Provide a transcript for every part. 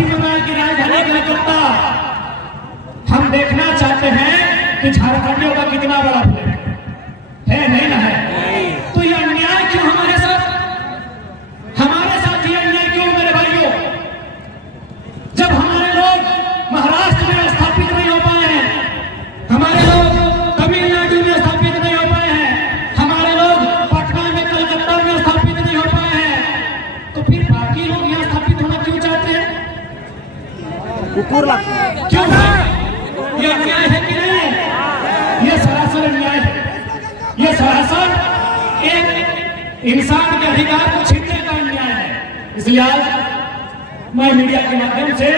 पश्चिम बंगाल की राजधानी कलकत्ता। हम देखना चाहते हैं कि झारखंडियों का कितना बड़ा फ्लैट है, नहीं ना है? तो ये अन्याय क्यों हमारे साथ ये अन्याय क्यों मेरे भाइयों? जब हमारे लोग महाराष्ट्र में स्थापित नहीं हो पाए हैं, हमारे लोग तमिलनाडु में स्थापित नहीं हो पाए हैं, हमारे लोग पटना में कलकत्ता में स्थापित नहीं हो पाए हैं, तो फिर बाकी लोग यहाँ स्थापित होना क्यों चाहते हैं? क्यों? ये अन्याय है कि नहीं? ये सरासर अन्याय है। ये सरासर एक इंसान के अधिकार को छीनने का अन्याय है। इसलिए आज मैं मीडिया के माध्यम से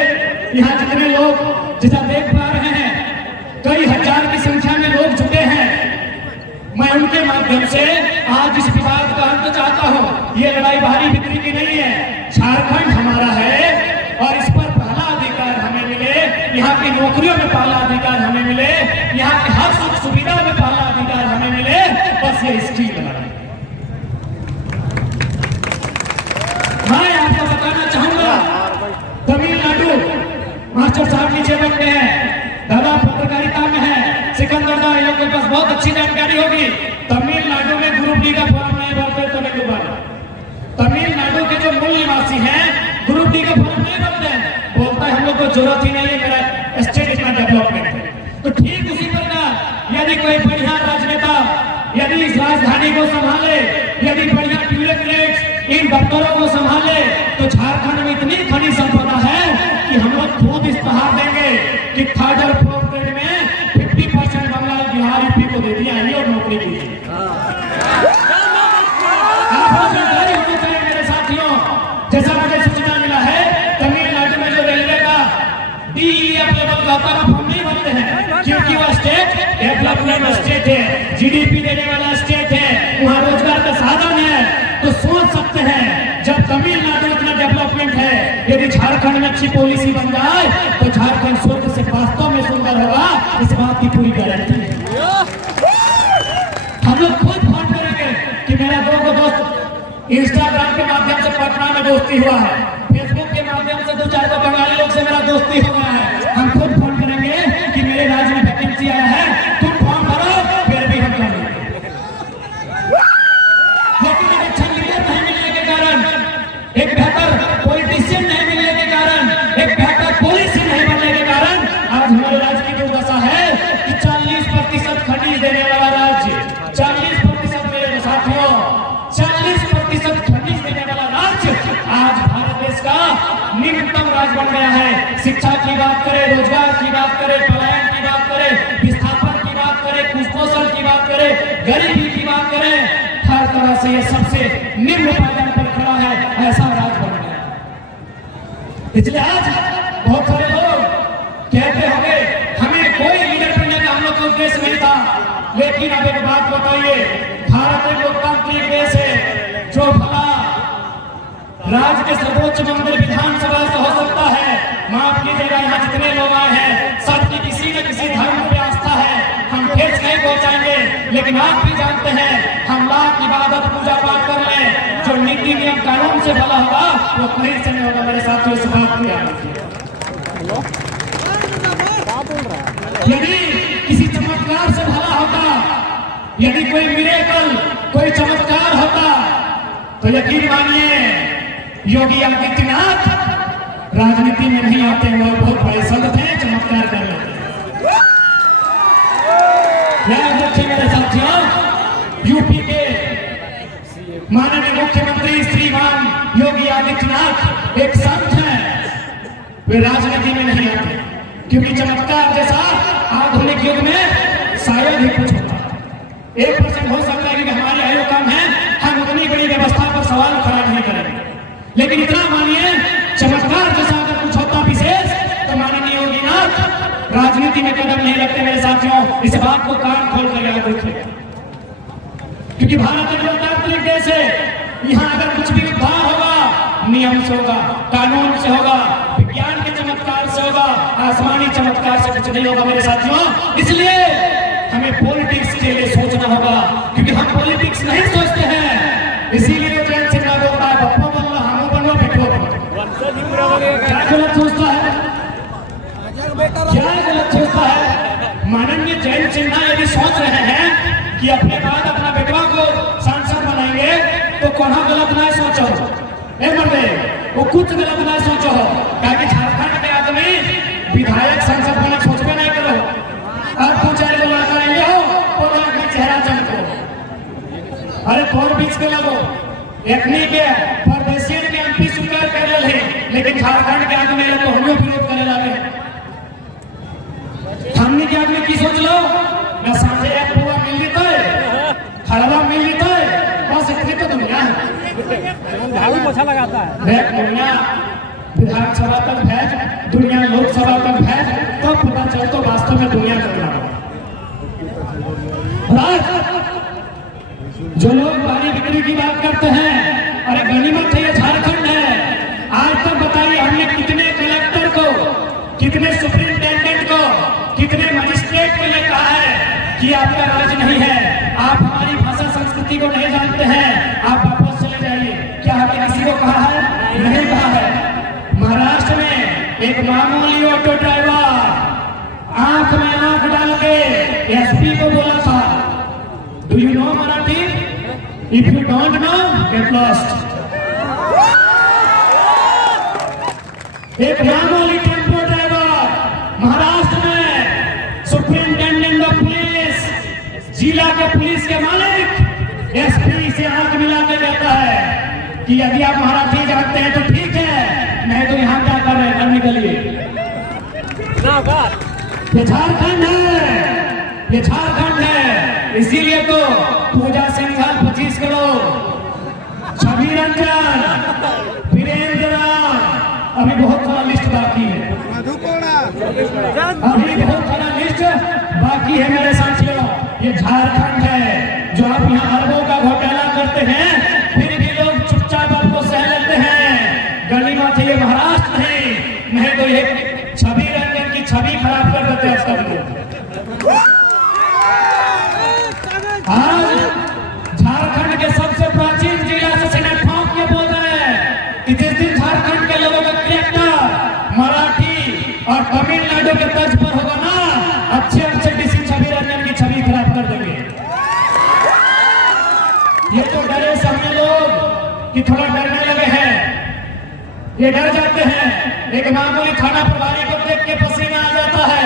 यहाँ जितने लोग जिसे देख पा रहे हैं, कई हजार की संख्या में लोग जुटे हैं, मैं उनके माध्यम से आज इस विवाद का अंत चाहता हूँ। ये लड़ाई बाहरी बिक्री की नहीं है। झारखंड हमारा है और इस पर पहला अधिकार हमें मिले, यहाँ की नौकरियों में पहला अधिकार हमें मिले, यहाँ की हर सुख सुविधा में पहला अधिकार हमें मिले। बस ये इसकी लड़ाई। मैं आपको बताना चाहूंगा, तमिलनाडु मास्टर साहब नीचे बैठे हैं, दादा पत्रकारिता में है, सिकंदर दा, इन लोगों के पास बहुत अच्छी जानकारी होगी। तमिलनाडु में ग्रुप डी का फॉर्म नहीं भरते तो नहीं दोबारा। तमिलनाडु के जो मूल निवासी हैं ग्रुप डी का फॉर्म नहीं भरते हैं, बोलता है हम लोग को जरूरत ही नहीं है, मेरा स्टेट इतना डेवलपमेंट है। तो ठीक उसी प्रकार यदि कोई बढ़िया राजनेता यदि इस राजधानी को संभाले, यदि बढ़िया ब्यूरोक्रेट्स इन दफ्तरों को संभाले, तो झारखंड में इतनी खनिज संपदा है कि हम लोग खुद इस्तेहार देंगे कि थर्ड और फोर्थ ग्रेड में 50% बंगाल बिहार यूपी को दे दिया है और नौकरी कीजिए। मेरे साथियों, जैसा मुझे सूचना मिला है, तमिलनाडु में जो रेलवे का DEF लेवल का फॉर्म नहीं भरते हैं, क्योंकि वह स्टेट डेवलपमेंट स्टेट है, GDP देने वाला स्टेट है, वहाँ रोजगार का साधन है। तो सोच सकते हैं, जब तमिलनाडु इतना डेवलपमेंट है, यदि झारखंड में अच्छी पॉलिसी बन जाए तो झारखंड स्वर्ग से वास्तव में सुंदर होगा। इस बात की पूरी गारंटी है। हम लोग खुद फोन करेंगे कि मेरा दो दोस्त इंस्टाग्राम के माध्यम से पटना में दोस्ती हुआ है, फेसबुक के माध्यम से 2-4 बंगाली लोग से मेरा दोस्ती हो गया है। हम खुद फोन करेंगे कि मेरे राज्य में वैकेंसी आया है, तुम फॉर्म भरो, फिर भी हम करेंगे। लेकिन एक अच्छा लीडर नहीं मिलने के कारण, एक बेहतर पॉलिटिशियन नहीं मिलने के कारण, एक बेहतर पॉलिसी नहीं बनने के कारण आज हमारे राज्य की दुर्दशा है कि 40% खनिज देने वाला राज्य, 40% मेरे साथियों, 40% खनिज देने वाला राज्य आज भारत देश का निम्नतम राज्य बन गया है। शिक्षा की बात करें, रोजगार की बात करें, पलायन की बात करें, विस्थापन की बात करें, कुपोषण की बात करें, गरीबी की बात करें, हर तरह से ये सबसे निम्न पायदान पर खड़ा है, ऐसा राज्य बन गया। इसलिए आज बहुत सारे लोग कहते होंगे हमें कोई लीडर बनने का हम लोग का उद्देश्य नहीं था, लेकिन अब एक बात बताइए, भारत एक लोकतांत्रिक देश है, जो भला राज्य के सर्वोच्च मंदिर विधानसभा से हो सकता है। माफ कीजिएगा, यहाँ जितने लोग आए हैं सबकी किसी न किसी धर्म पे आस्था है, हम ठेस नहीं पहुंचाएंगे, लेकिन आप भी जानते हैं हम लाख इबादत पूजा पाठ कर लें, जो नीति नियम कानून से भला होगा वो कहीं से नहीं होगा। मेरे साथियों से बात किया, यदि किसी चमत्कार से भला होता, यदि कोई मिरेकल, कोई चमत्कार होता, तो यकीन मानिए योगी आदित्यनाथ राजनीति में नहीं आते, वो बहुत बड़े संत हैं, चमत्कार कर लेते हैं। याद रखिए मेरे साथियों, यूपी के माननीय मुख्यमंत्री श्रीमान योगी आदित्यनाथ एक संत हैं, वे राजनीति में नहीं आते, क्योंकि चमत्कार जैसा आधुनिक युग में शायद ही कुछ होता। 1% हो सकता है कि हमारी आयु कम है, हम उतनी बड़ी व्यवस्था पर सवाल खड़ा नहीं करेंगे, लेकिन इतना मानिए चमत्कार जैसा अगर कुछ होता विशेष तो माननीय योगीनाथ राजनीति में कदम नहीं रखते। मेरे साथियों, इस बात को कान खोल कर याद रखिए, क्योंकि भारत एक लोकतांत्रिक देश है। यहाँ अगर कुछ भी उद्धार होगा नियम से होगा, कानून से होगा, विज्ञान के चमत्कार से होगा, आसमानी चमत्कार से कुछ नहीं होगा। मेरे साथियों, इसलिए हमें पॉलिटिक्स के लिए सोचना होगा, क्योंकि हम पॉलिटिक्स नहीं सोचते हैं। इसीलिए ट्रेन से ना बोलता है बप्पा बल्ला, हम बनो बिठो क्या गलत सोचते कि अपने बाद अपना बेटवा को सांसद बनाएंगे, तो कोना गलत ना सोचो मर्दे, वो कुछ गलत ना सोचो, क्योंकि झारखंड के आदमी विधायक सांसद बने सोचबे नहीं करो। अब तू चाहे बोला करेंगे हो और आगे चेहरा चमको, अरे कौन बीच के लगो एकनी के परदेशियन के एमपी स्वीकार कर रहे, लेकिन झारखंड के आदमी तो हमें विरोध करे लगे। हमने के आदमी की सोच लो ना, साझे एक पूरा मिल लेता है, खड़वा मिल लेता है, बस इतनी तो दुनिया है। झाड़ू पोछा लगाता है, दुनिया विधानसभा तक भेज, दुनिया लोकसभा तक भेज, तो पता चल तो वास्तव में दुनिया करना। जो लोग बारी बिक्री की बात करते हैं, अरे गनीमत है ये झारखंड है। आज तक बताइए हमने कितने कलेक्टर को, कितने सुप्रिंटेंडेंट को, कितने मजिस्ट्रेट को ये कहा है कि आपका राज नहीं है, आप हमारी भाषा संस्कृति को नहीं जानते हैं, आप वापस चले जाइए। क्या हमने किसी को कहा है? नहीं कहा है। महाराष्ट्र में एक मामूली ऑटो ड्राइवर आंख में आंख डाल के एसपी को बोला था, do you know Marathi? If you don't know get lost. एक मामूली टेम्पो ड्राइवर महाराष्ट्र में सुप्रिंटेंडेंट ऑफ पुलिस, जिला के पुलिस के मालिक एसपी से आंख मिला के कहता है कि यदि आप मराठी जानते हैं तो ठीक है, नहीं तो यहाँ क्या कर रहे हैं, निकलिए। ये झारखंड है, ये झारखंड है। इसीलिए तो पूजा सिंघल 25 करोड़, छवि रंजन, वीरेंद्र, अभी बहुत सारा लिस्ट बाकी है, अभी बहुत सारा लिस्ट बाकी है मेरे साथियों। ये झारखंड है जो आप यहाँ अरबों का घोटाला करते हैं, फिर भी लोग चुपचाप आपको सह लेते हैं। गनीमत है ये महाराष्ट्र नहीं तो ये छवि रंजन की छवि खराब कर देते हैं सबको। आज झारखंड के सबसे प्राचीन जिला से सिनेट ठोक के बोल रहे हैं कि जिस दिन झारखंड के लोगों का कैरेक्टर मराठी और तमिलनाडु के तर्ज पर होगा ना, अच्छे डीसी छवि रंजन की छवि खराब कर देंगे। ये तो डरे सामने लोग कि थोड़ा डरने लगे हैं, ये डर जाते हैं। एक मामूली थाना प्रभारी को देख के पसीना आ जाता है।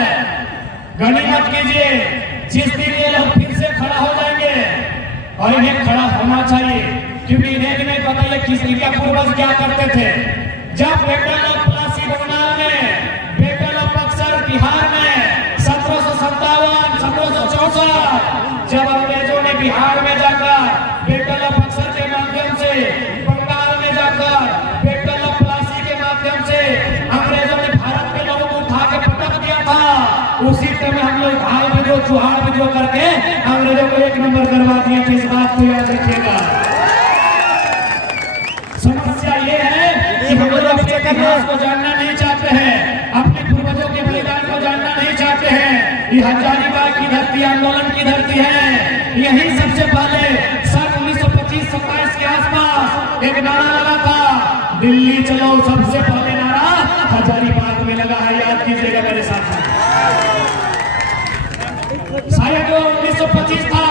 गनीमत कीजिए, जिस दिन ये लोग फिर से खड़ा हो जाएंगे, और इन्हें खड़ा होना चाहिए, क्योंकि इन्हें भी नहीं पता ये किस इनका पूर्वज क्या करते थे। जब बैटल ऑफ प्लासी बंगाल में, बैटल ऑफ बक्सर बिहार में 1757, 1764, जब अंग्रेजों ने बिहार में जाकर बैटल ऑफ बक्सर के माध्यम से, बंगाल में जाकर बैटल ऑफ प्लासी के माध्यम से अंग्रेजों ने भारत के लोगों को उठा के पटक दिया था, उसी समय हम लोग भाल विद्रोह, चुहार विद्रोह करके अंग्रेजों को 1 नंबर करवा दिए थे। इस बात को याद रखिएगा। समस्या ये है कि हम लोग अपने इतिहास को जानना नहीं चाहते हैं, अपने पूर्वजों के बलिदान को जानना नहीं चाहते हैं। ये हजारीबाग की धरती आंदोलन की धरती है। यही सबसे पहले सन 1925-27 के आसपास एक नारा लगा था, दिल्ली चलो। सबसे पहले नारा हजारीबाग में लगा है, याद कीजिएगा मेरे साथ। शायद वो 1925 था,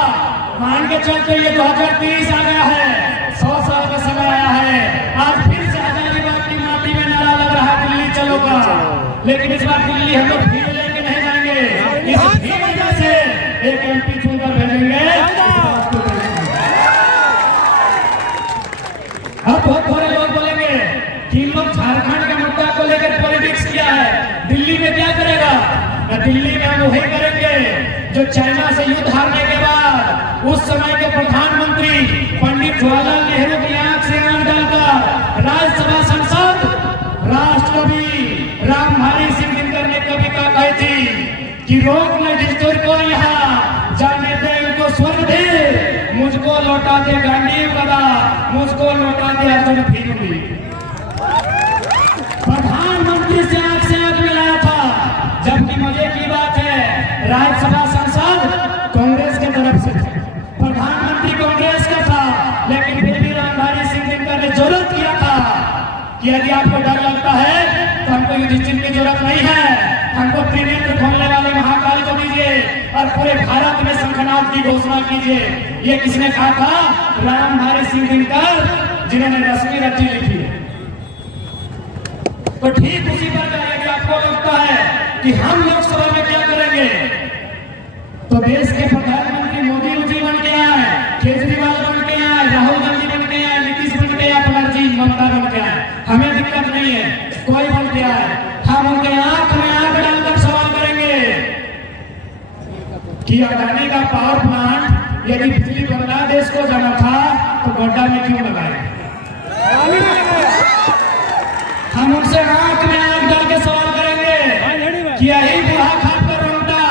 मान के चलते ये 2030 आ गया है, 100 साल का समय आया है। आज फिर से हजारीबाग की माटी में नारा लग रहा है दिल्ली चलो का, लेकिन इस बार दिल्ली हम लोग भीड़ लेके नहीं जाएंगे। इस वजह से एक एमपी चुनकर भेजेंगे। अब बहुत थोड़े लोग बोलेंगे कि इन लोग झारखंड के मुद्दा को लेकर पॉलिटिक्स किया है, दिल्ली में क्या करेगा? दिल्ली में हम वही करेंगे जो चाइना से युद्ध हारने के बाद उस समय के प्रधानमंत्री पंडित जवाहरलाल नेहरू की आंख से आंख डालकर राज्यसभा सांसद राष्ट्रकवि रामधारी सिंह दिनकर ने कविता कही थी कि रोक न डिस्टोर को यहाँ, जाने दे इनको स्वर्ग दे, मुझको लौटा दे गांधी गदा, मुझको लौटा दे अर्जुन भीम। प्रधानमंत्री से आंख मिलाया था। जबकि मजे की बात है, राज्यसभा सांसद कांग्रेस के तरफ से थे, प्रधानमंत्री कांग्रेस का था, लेकिन फिर भी रामधारी सिंह दिनकर ने जरूरत किया था कि यदि आपको डर लगता है तो हमको युधिष्ठिर की जरूरत नहीं है, हमको त्रिनेत्र खोलने वाले महाकाल को दीजिए और और पूरे भारत में शंखनाद की घोषणा कीजिए। ये किसने कहा था? रामधारी सिंह दिनकर, जिन्होंने 10वीं रट्टी लिखी। तो ठीक उसी प्रकार यदि आपको लगता है कि हम लोकसभा में क्या करेंगे, तो देश के प्रधानमंत्री मोदी जी बन के आए, केजरीवाल बन के आए, राहुल गांधी बन के आए, नीतीश बन के आए, बनर्जी ममता बन के आए, हमें दिक्कत नहीं है, कोई बन के आए, हम उनके आंख में आंख डालकर सवाल करेंगे कि अडानी का पावर प्लांट यदि बिजली बांग्लादेश को जाना था तो गड्ढा में क्यों लगाए? हम उनसे आंख में आंख डाल के सवाल करेंगे कि यही बुढ़ा खाप कर रोटा,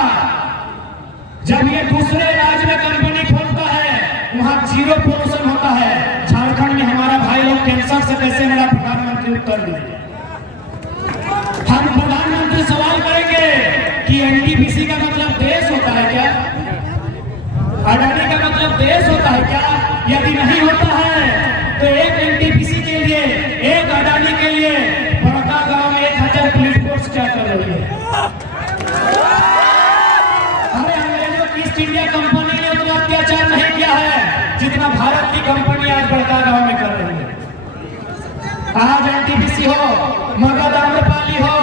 जब ये दूसरे राज्य में कंपनी खोलता है वहां 0 पोल्यूशन होता है, झारखंड में हमारा भाई लोग कैंसर से कैसे मेरा प्रधानमंत्री उत्तर दीजिए। हम प्रधानमंत्री सवाल करेंगे कि एनटीपीसी का मतलब देश होता है क्या? अडानी का मतलब देश होता है क्या? यदि नहीं होता है तो एक एनटीपीसी के लिए, एक अडानी के लिए बड़का गांव में 1000 पुलिस फोर्स क्या कर रही है? अरे अंग्रेजों की ईस्ट इंडिया कंपनी ने उतना अत्याचार नहीं किया है जितना भारत की कंपनी आज बड़का गांव में कर रही है। आज एनटीपीसी हो, मगध आम्रपाली हो,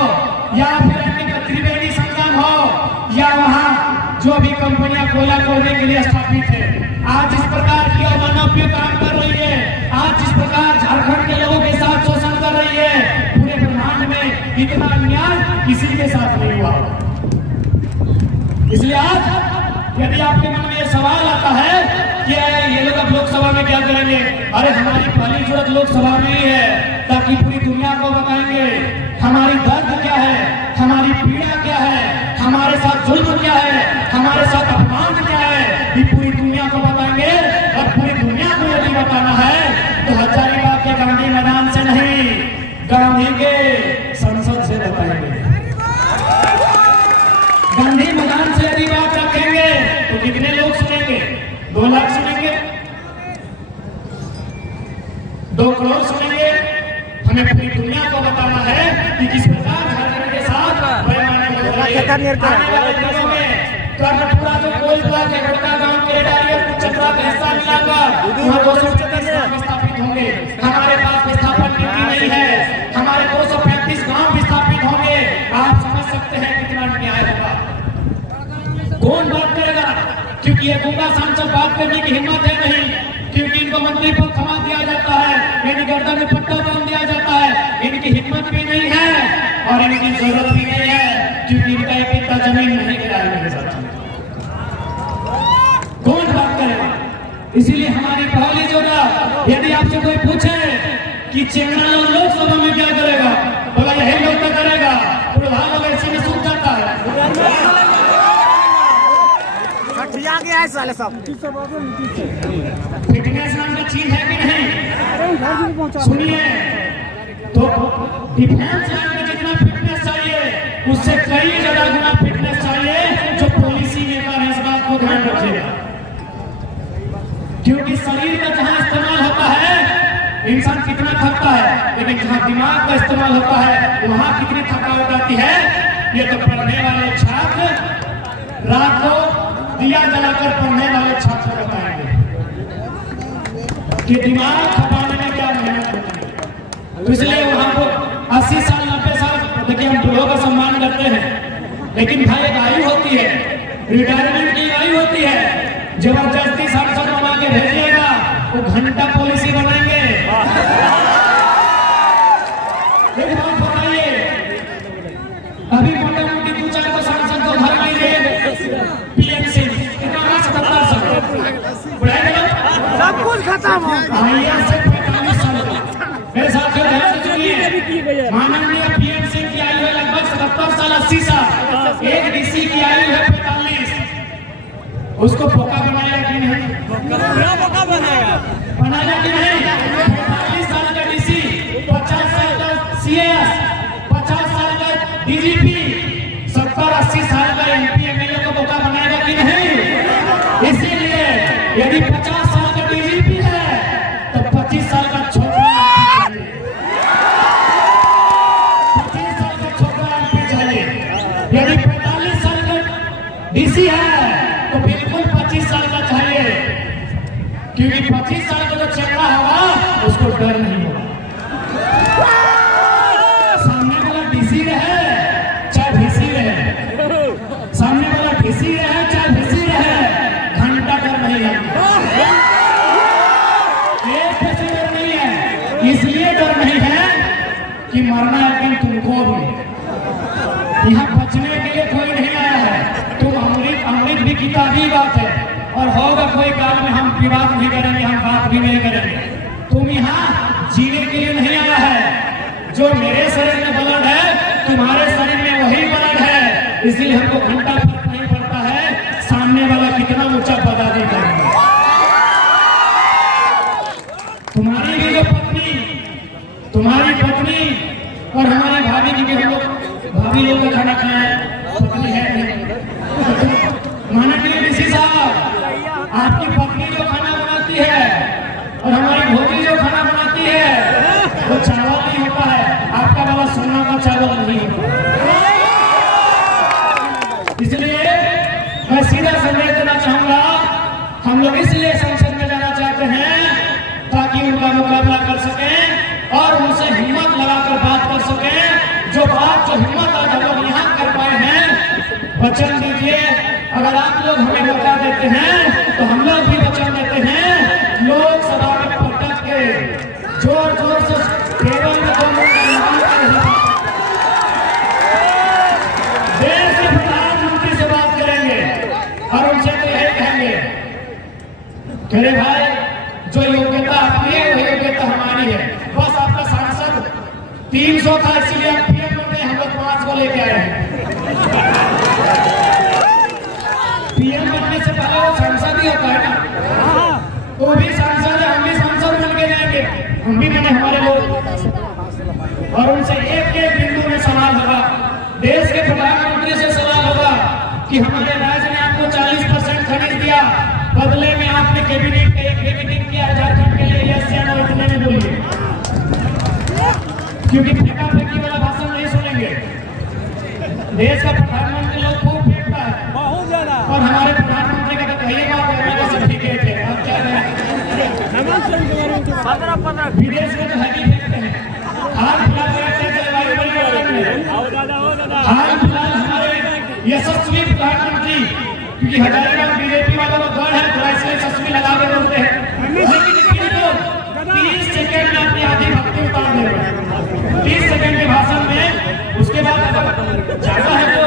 या फिर त्रिवेणी संगम हो, या वहां जो भी कंपनियां कोयला खोदने के लिए स्थापित है, आज इस प्रकार की अमानवीय काम कर रही है, आज जिस प्रकार झारखंड के लोगों के साथ शोषण कर रही है, पूरे ब्रह्मांड में इतना अन्याय किसी के साथ नहीं हुआ। इसलिए आज यदि आपके मन में ये सवाल आता है कि ये लोग अब लोकसभा में क्या करेंगे, अरे हमारी पहली जरूरत लोकसभा में ही है ताकि पूरी दुनिया को बताएंगे हमारी दर्द क्या है, हमारी पीड़ा क्या है, हमारे साथ जुल्म क्या है, हमारे साथ अपमान क्या है, ये पूरी दुनिया को बताएंगे। और पूरी दुनिया को यदि बताना है तो हजारीबाग के गांधी मैदान से नहीं, गांधी के संसद से बताएंगे। गांधी मैदान से यदि बात रखेंगे तो कितने लोग सुनेंगे? 2 लाख सुनेंगे, 2 करोड़ सुनेंगे। हमें पूरी दुनिया को बताना है कि किस प्रकार झारखंड के साथ पैमाने हो रही है। आने वाले दिनों में कर्णपुरा जो कोल ब्लॉक है, बड़का गांव के चतरा का हिस्सा मिलाकर वहां 235 गांव स्थापित होंगे। हमारे पास विस्थापन नीति नहीं है, हमारे 235 गांव विस्थापित होंगे। आप समझ सकते हैं कितना अन्याय होगा। कौन बात करेगा? क्योंकि ये गुंगा सांसद बात करने की हिम्मत है नहीं, क्योंकि इनको मंत्री पद थमा दिया जाता है, इनकी गर्दन में पट्टा बांध दिया जाता है, इनकी हिम्मत भी नहीं है और इनकी जरूरत भी नहीं है, क्योंकि इनका एक इतना जमीन नहीं गिरा है मेरे साथ। कौन बात करेगा? इसीलिए हमारी पहली जरूरत, यदि आपसे कोई पूछे कि चेंगड़ा लोकसभा में क्या करेगा, बोला यही लोग क्या करेगा, बुढ़ा लोग ऐसे में सूख जाता है। साले सब फिटनेस नाम की चीज है कि नहीं? सुनिए, तो डिफेंस लाइन में जितना फिटनेस चाहिए उससे कई ज्यादा गुना फिटनेस चाहिए जो पॉलिसी मेकर है, इस बात को ध्यान रखिएगा। क्योंकि शरीर का जहां इस्तेमाल होता है इंसान कितना थकता है, लेकिन जहां दिमाग का इस्तेमाल होता है वहां कितनी थकावट आती है, ये तो पढ़ने वाले छात्र रात को दिया जलाकर पढ़ने वाले छात्र बताएंगे कि दिमाग खपाने में क्या मेहनत होती है। तो इसलिए वहां को 80 साल 90 साल, देखिए हम बूढ़ों का सम्मान करते हैं, लेकिन भाई एक आयु होती है, रिटायरमेंट की आयु होती है। जबरदस्ती सांसद बना के भेजिएगा वो घंटा पॉलिसी बनाएंगे। एक बात बताइए, अभी मोटा मोटी 2-4 को सांसद को घर नहीं दे, पीएमसी सब कुछ खत्म हो गया। मेरे साथियों ध्यान सुनिए, माननीय पीएम सिंह की आयु है लगभग 77 साल 80 साल, एक डीसी की आयु है 45। उसको पोका बनाया कि नहीं? पोका बनाया कि नहीं? 45 साल का डीसी, 50 साल का सीएस, 50 साल का डीजीपी, 70-80 साल का एमपी एमएलए को पोका बनाएगा कि नहीं? इसीलिए यदि 50 साल का डीजीपी है तो 25 साल का छोटा 25 साल का छोटा एमपी चाहिए। यदि 45 साल का डीसी है डीसी रहे चाहे डीसी रहे, सामने वाला डीसी रहे चाहे डीसी रहे, घंटा डर नहीं है, एक पैसे डर नहीं है। इसलिए डर नहीं है कि मरना है लेकिन तुमको भी यहाँ बचने के लिए कोई नहीं आया है। तुम अमृत भी किताबी बात है, और होगा कोई काल में हम विवाद भी करेंगे, हम बात भी नहीं करेंगे। तुम यहाँ जीने के लिए नहीं आया है। जो मेरे शरीर में ब्लड है तुम्हारे शरीर में वही ब्लड है, इसलिए हमको घंटा फर्क नहीं पड़ता है सामने वाला कितना ऊंचा पदाधिकारी करेगा। तुम्हारी भी जो पत्नी, तुम्हारी पत्नी और हमारी भाभी जी के हम लोग भाभी लोग का खाना खाए, पत्नी है माननीय डीसी साहब, आपकी पत्नी जो खाना बनाती है और हमारी भोजी जो खाना बनाती है वो चावल नहीं होता है, आपका वाला सोना का चावल नहीं होता। इसलिए मैं सीधा संदेश देना चाहूंगा, हम लोग इसलिए संसद में जाना चाहते हैं ताकि उनका मुकाबला कर सकें और उनसे हिम्मत लगाकर बात कर सकें। जो बात जो हिम्मत आज हम लोग यहाँ कर पाए हैं, वचन दीजिए अगर आप लोग हमें बता देते हैं तो हम लोग भी वचन देते हैं लोकसभा में पटक के जोर जोर से केवल देश के प्रधानमंत्री से बात करेंगे और उनसे तो यही कहेंगे मेरे भाई जो योग्यता आपकी है वही योग्यता हमारी है। बस आपका सांसद 300 था इसलिए आप पीएम बनते, हम लोग 5 को लेके आए हैं। पीएम बनने से पहले वो सांसद ही होता है ना, वो भी सांसद है, हम भी सांसद बन के जाएंगे, हम भी बने हमारे लोग। और उनसे एक एक बिंदु में सवाल होगा, देश के प्रधानमंत्री से सवाल होगा कि हमारे राज्य ने आपको 40% खरीद दिया, बदले में आपने कैबिनेट का एक मीटिंग किया झारखंड के लिए, यस या नो इतने में बोलिए, क्योंकि फेंका फेंकी वाला भाषण नहीं सुनेंगे। देश का प्रधानमंत्री लोग खूब फेंकता है बहुत ज्यादा, और हमारे प्रधानमंत्री का तो कही बात है का सर्टिफिकेट है। अब क्या करें, विदेश में तो हैवी फेंकते हैं। हाल फिलहाल जलवायु परिवर्तन में हाल फिलहाल हमारे यशस्वी प्रधानमंत्री, क्योंकि हजारीबाग बीजेपी वालों का गढ़ है तो इसलिए यशस्वी लगा के बोलते हैं, लेकिन 30 सेकंड में अपनी आधी भक्ति उतार दे रहे हैं 30 सेकंड के भाषण में। उसके बाद अगर ज्यादा है तो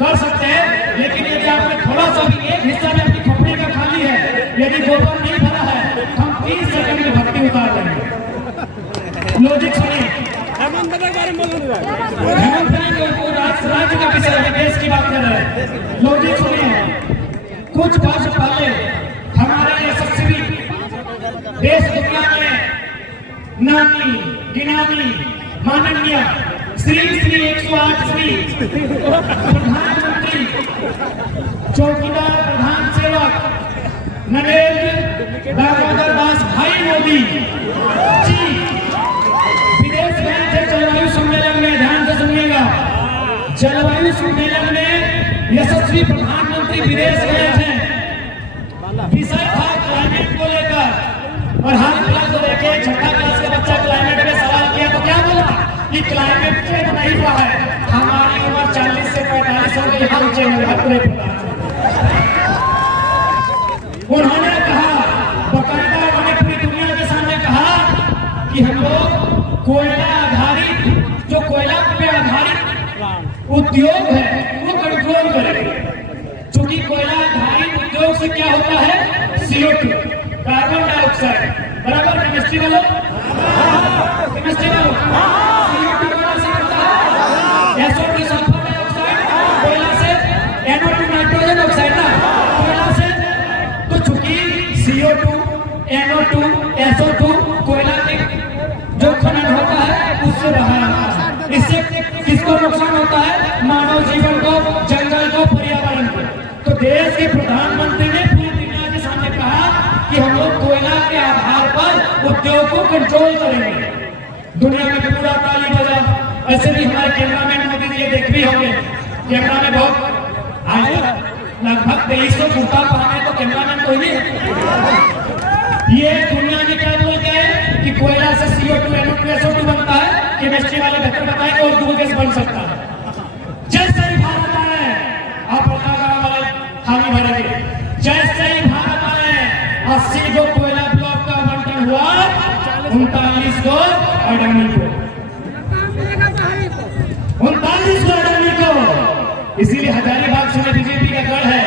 कर सकते हैं, लेकिन यदि आपने थोड़ा सा भी एक हिस्सा में अपनी खोपड़ी का खाली है, यदि गोबर नहीं भरा है, हम 30 सेकंड में भक्ति उतार देंगे। लॉजिक सुनिए, हेमंत राज्य का विषय है, देश की बात कर रहे हैं। लॉजिक सुनिए, कुछ वर्ष पहले हमारे यशस्वी देश दुनिया में नामी गिनामी माननीय श्री 108 श्री प्रधानमंत्री चौकीदार प्रधान सेवक नरेंद्र दामोदर दास भाई मोदी जी विदेश गए थे जलवायु सम्मेलन में। ध्यान से सुनिएगा, जलवायु सम्मेलन में यशस्वी प्रधानमंत्री विदेश गए थे, विषय था क्लाइमेट को लेकर। और हाल फिलहाल तो देखिए 6वीं क्लास का बच्चा क्लाइमेट में सवाल किया तो क्या बोला कि क्लाइमेट चेंज नहीं हुआ है, हमारी उम्र 40 से 45 हो गई, हम चेंज हुआ। उन्होंने कहा बकायदा, उन्होंने पूरी दुनिया के सामने कहा कि हम लोग कोयला आधारित, जो कोयला पे आधारित उद्योग है वो कंट्रोल करेंगे। क्योंकि कोयला आधारित उद्योग से क्या होता है, CO2 कार्बन डाइऑक्साइड, बराबर केमिस्ट्री वालों, केमिस्ट्री वालों CO2 कोयला से होता है, SO2 सल्फर डाइऑक्साइड कोयला से, NO2 नाइट्रोजन ऑक्साइड ना कोयला से। तो चूंकि CO2 NO2 SO2 कोयला के जो खनन होता है उससे बाहर आता है, इससे किसको नुकसान होता है, मानव जीवन को, जंगल को, पर्यावरण को। तो देश के प्रधानमंत्री ने पूरी दुनिया के सामने कहा कि हम लोग कोयला के आधार पर उद्योग को कंट्रोल करेंगे। दुनिया में पूरा ताली बजा। ऐसे भी हमारे कैमरामैन मोदी जी देख भी होंगे, कैमरा में बहुत लगभग 2300 कुर्ता पहने तो कैमरामैन कोई नहीं है। ये दुनिया में क्या बोलते हैं कि कोयला से CO2 NO2 SO2 बनता है, केमिस्ट्री वाले बेहतर बताएंगे और दूर के बन सकता है। जैसे ही भारत आए आप वाले खाली भरेंगे। जैसे ही भारत आए 80 को कोयला ब्लॉक का आवंटन हुआ, 39 को अडानी को, 39 को अडानी को। इसीलिए हजारीबाग से बीजेपी का गढ़ है।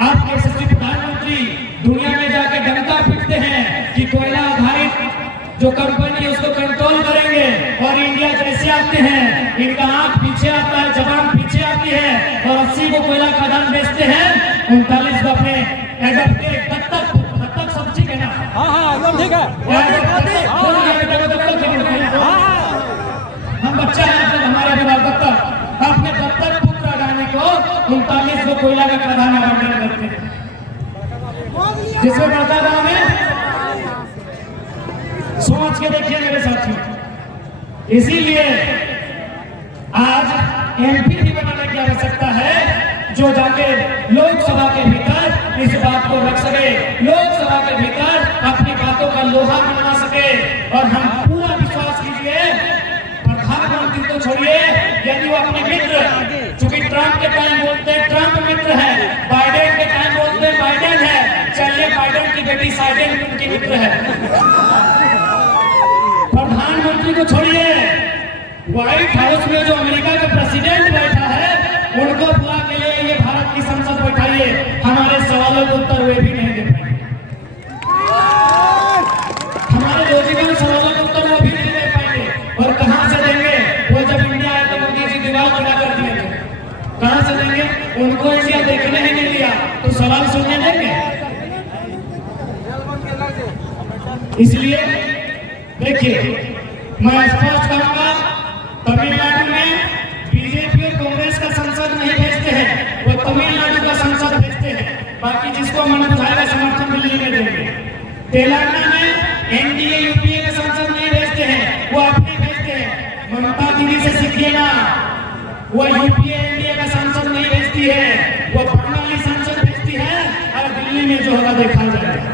आपके यशस्वी प्रधानमंत्री दुनिया में जाके डंका पीटते हैं कि कोयला आधारित जो कंपनी है उसको कंट्रोल करेंगे, और इंडिया जैसे आते हैं इनका आंख पीछे आता है, जबान पीछे आती है, और 80 को कोयला खदान बेचते हैं, 39 को अपने दत्तक सब ठीक है ना? हाँ एकदम ठीक है। हम बच्चा है हमारे अभिभावक दत्तक, अपने दत्तक पुत्र अडानी को 39 को कोयला का खदान आवंटन करते हैं, जिसमें बढ़ता दाम है। सोच के देखिए मेरे साथियों, इसीलिए आज एमपी भी बनाने की आवश्यकता है जो जाके लोकसभा के भीतर इस बात को रख सके, लोकसभा के भीतर अपनी बातों का लोहा बनवा सके। और हम पूरा विश्वास कीजिए, प्रधानमंत्री तो छोड़िए, यदि वो अपने मित्र, चूंकि ट्रंप के टाइम बोलते हैं ट्रंप मित्र है, बाइडेन के टाइम बोलते हैं बाइडेन है, चलिए बाइडेन की बेटी साइडेन उनकी मित्र है। प्रधानमंत्री को छोड़िए, व्हाइट हाउस में जो अमेरिका का प्रेसिडेंट बैठा है उनको बुला के लिए ये भारत की संसद बैठाइए, हमारे सवालों को उत्तर वे भी नहीं दे पाएंगे। हमारे लॉजिकल सवालों को उत्तर वो भी नहीं दे पाएंगे। और कहां से देंगे? वो जब इंडिया आए तो मोदी जी दीवार खड़ा कर दिए थे, कहां से देंगे? उनको इंडिया देखने ही नहीं दिया तो सवाल सुनने देंगे? इसलिए देखिए, मैं स्पष्ट कहूंगा, तमिलनाडु में बीजेपी और कांग्रेस का संसद नहीं भेजते हैं, वो तमिलनाडु का संसद भेजते हैं। बाकी जिसको मन बुझाएगा समर्थन दिल्ली में देंगे। तेलंगाना में एनडीए यूपीए का संसद नहीं भेजते हैं, वो अपने भेजते हैं। ममता दीदी से सीखिए ना, वो यूपीए एनडीए का संसद नहीं भेजती है, वो बंगाली संसद भेजती है। और दिल्ली में जो होगा देखा जाएगा।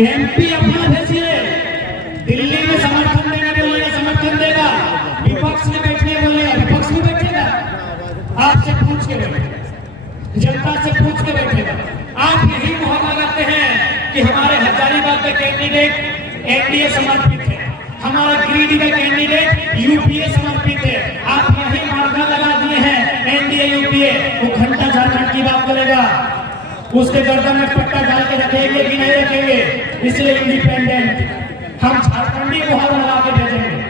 एमपी अपना भेजिए, दिल्ली में समर्थन देने बोलिए समर्थन देगा, विपक्ष में बैठने बोलिए विपक्ष में बैठेगा, आपसे पूछ के बैठेगा, जनता से पूछ के बैठेगा। आप यही मुहर लगाते हैं कि हमारे हजारीबाग का कैंडिडेट एनडीए समर्पित है, हमारा गिरिडीह का कैंडिडेट यूपीए समर्पित है। आप यही मार्गा लगा दिए हैं एनडीए यूपीए। वो घंटा झारखंड की बात करेगा, उसके गर्दन में पट्टा डाल के रखेंगे कि नहीं रखेंगे? इसलिए इंडिपेंडेंट हम झारखंडी मुहर लगा के भेजेंगे,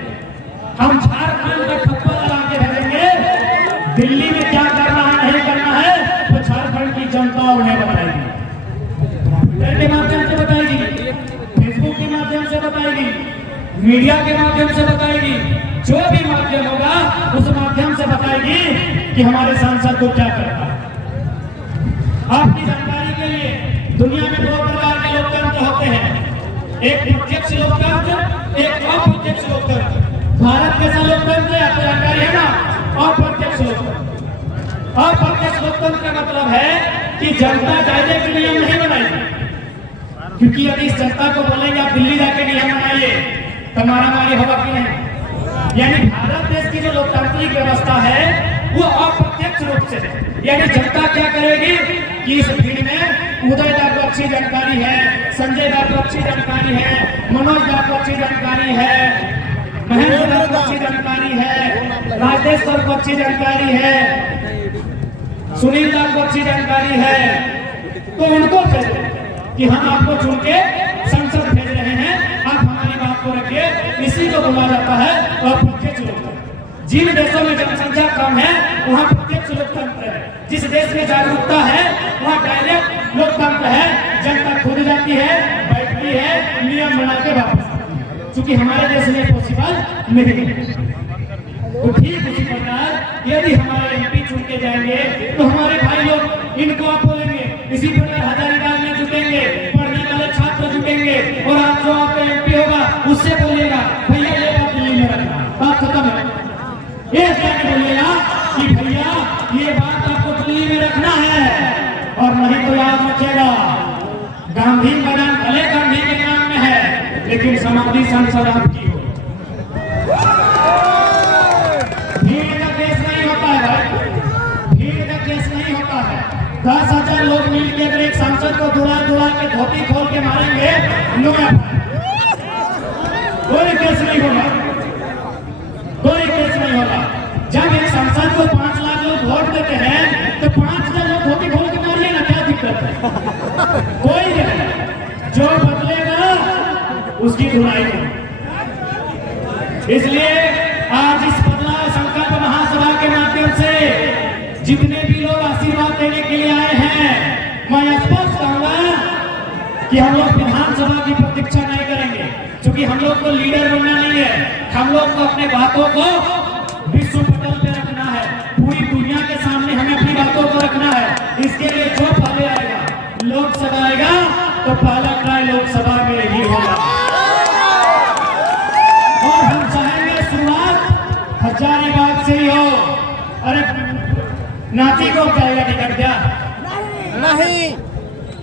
हम झारखंड का ठप्पा लगा के भेजेंगे। दिल्ली में क्या करना है नहीं करना है तो झारखंड की जनता उन्हें बताएगी, ट्विटर के माध्यम से बताएगी, फेसबुक के माध्यम से बताएगी, मीडिया के माध्यम से बताएगी, जो भी माध्यम होगा उस माध्यम से बताएगी कि हमारे सांसद को क्या करना है। आपकी जानकारी के लिए दुनिया में दो प्रकार के लोकतंत्र होते हैं, एक प्रत्यक्ष लोकतंत्र, एक अप्रत्यक्ष लोकतंत्र। भारत कैसा लोकतंत्र है आपको जानकारी है ना? अप्रत्यक्ष लोकतंत्र। अप्रत्यक्ष लोकतंत्र का मतलब है कि जनता चाहे कि नियम नहीं बनाएगी, क्योंकि यदि इस जनता को बोलेंगे आप दिल्ली जाके नियम बनाइए तो मारामारी होगा कि नहीं? यानी भारत देश की जो लोकतांत्रिक व्यवस्था है वो अप्रत्यक्ष रूप से है। यानी जनता क्या करेगी कि इस भीड़ में उदय दा को अच्छी जानकारी है, संजय दा को अच्छी जानकारी है, मनोज दा को अच्छी जानकारी है, महेंद्र दा को अच्छी जानकारी है, राजेश सर को अच्छी जानकारी है, सुनील दा को अच्छी जानकारी है, तो उनको भेजें कि हम आपको चुन के संसद भेज रहे हैं, आप हमारी बात को रखिए। इसी को बोला जाता है अप्रत्यक्ष लोकतंत्र। जिन देशों में जनसंख्या कम है वहाँ प्रत्यक्ष लोकतंत्र है, जिस देश में जागरूकता है वहाँ डायरेक्ट लोकतंत्र है। जनता खुद जाती है, बैठती है, नियम बना के वापस आती है, क्योंकि हमारे देश में पॉसिबल नहीं है। तो ठीक उसी प्रकार यदि हमारे एमपी चुन के जाएंगे तो हमारे भाई लोग इनको आप बोलेंगे, इसी प्रकार हजारीबाग में जुटेंगे, पढ़ने वाले छात्र जुटेंगे, और आप जो आपका एमपी होगा उससे बोलिएगा भैया ये बात दिल्ली में रखना, बात खत्म है। ये क्या बोलिएगा कि भैया ये बात आपको दिल्ली में रखना है, और नहीं तो याद रखिएगा गांधी मैदान भले गांधी के नाम में है लेकिन समाधि संसद आपकी हो। लिए अगर एक सांसद को दुड़ा के धोती खोल के मारेंगे, नो कोई केस नहीं होगा, कोई केस नहीं होगा। जब एक सांसद को 5 लाख लोग वोट देते हैं तो 5,000 लोग धोती खोल के मारिए ना, क्या दिक्कत है? कोई नहीं, जो बदलेगा उसकी धुलाई है। इसलिए आज इस बदलाव संकल्प महासभा के माध्यम से जितने भी लोग आशीर्वाद देने के लिए आए हैं, मैं स्पष्ट कहूंगा कि हम लोग विधानसभा की प्रतीक्षा नहीं करेंगे, क्योंकि हम लोग को लीडर बनना नहीं है। हम लोग को अपने बातों को विश्व पटल पे रखना है, पूरी दुनिया के सामने हमें अपनी बातों को रखना है। इसके लिए जो पहले आएगा, लोकसभा आएगा तो पहला ट्राई लोकसभा में ही होगा। और हम चाहेंगे शुरुआत हजारीबाग से ही हो। अरे नाती को कहेगा टिकट क्या? नहीं।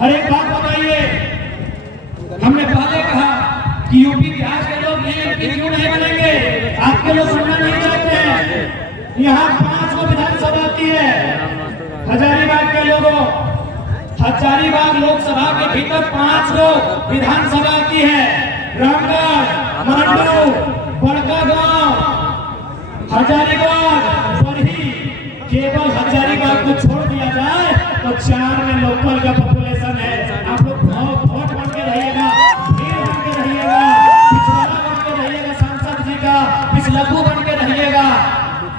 अरे एक बात बताइए, हमने पहले कहा कि यूपी बिहार के लोग एमपी क्यों नहीं बनेंगे? आपके लोग बनना नहीं चाहते हैं। यहाँ 5 को विधानसभा आती है। हजारीबाग के लोगों, हजारीबाग लोकसभा के भीतर 5 को विधानसभा आती है। रामगढ़, मंडू, बड़का गांव, हजारीबाग, बरही, केवल हजारीबाग को छोड़ दिया जाए तो 4 में लोकल का पॉपुलेशन है। आप लोग वोट बन के रहिएगा, भीड़ बन के रहिएगा, पिछवाड़ा बन के रहिएगा, सांसद जी का पिछलगू बन के रहिएगा,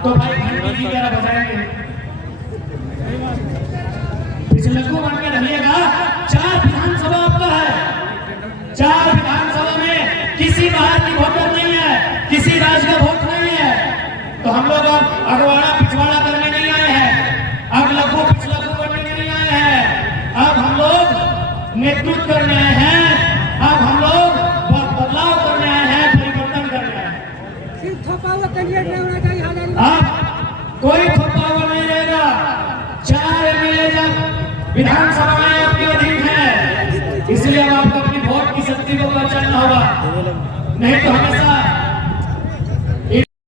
तो भाई घंटी की तरह बजाएंगे। पिछलगू बन के रहिएगा। 4 विधानसभा आपका है। 4 विधानसभा में किसी बाहर की वोटर नहीं है, किसी राज्य का वोट नहीं है। तो हम लोग अब अगवाड़ा पिछवाड़ा करने नहीं आए हैं, अब लघु पिछलघु करने नहीं आए हैं। अब हम लोग नेतृत्व करने आए हैं, अब हम लोग बदलाव करने आए हैं, परिवर्तन करने आए हैं। सिर्फ थोपा हुआ कैंडिडेट नहीं होना चाहिए। अब कोई थोपा हुआ नहीं रहेगा। 4 एमएलए जब विधानसभाएं आपके अधीन है, इसलिए अब आपको अपनी वोट की शक्ति को पहचानना होगा। नहीं तो हमेशा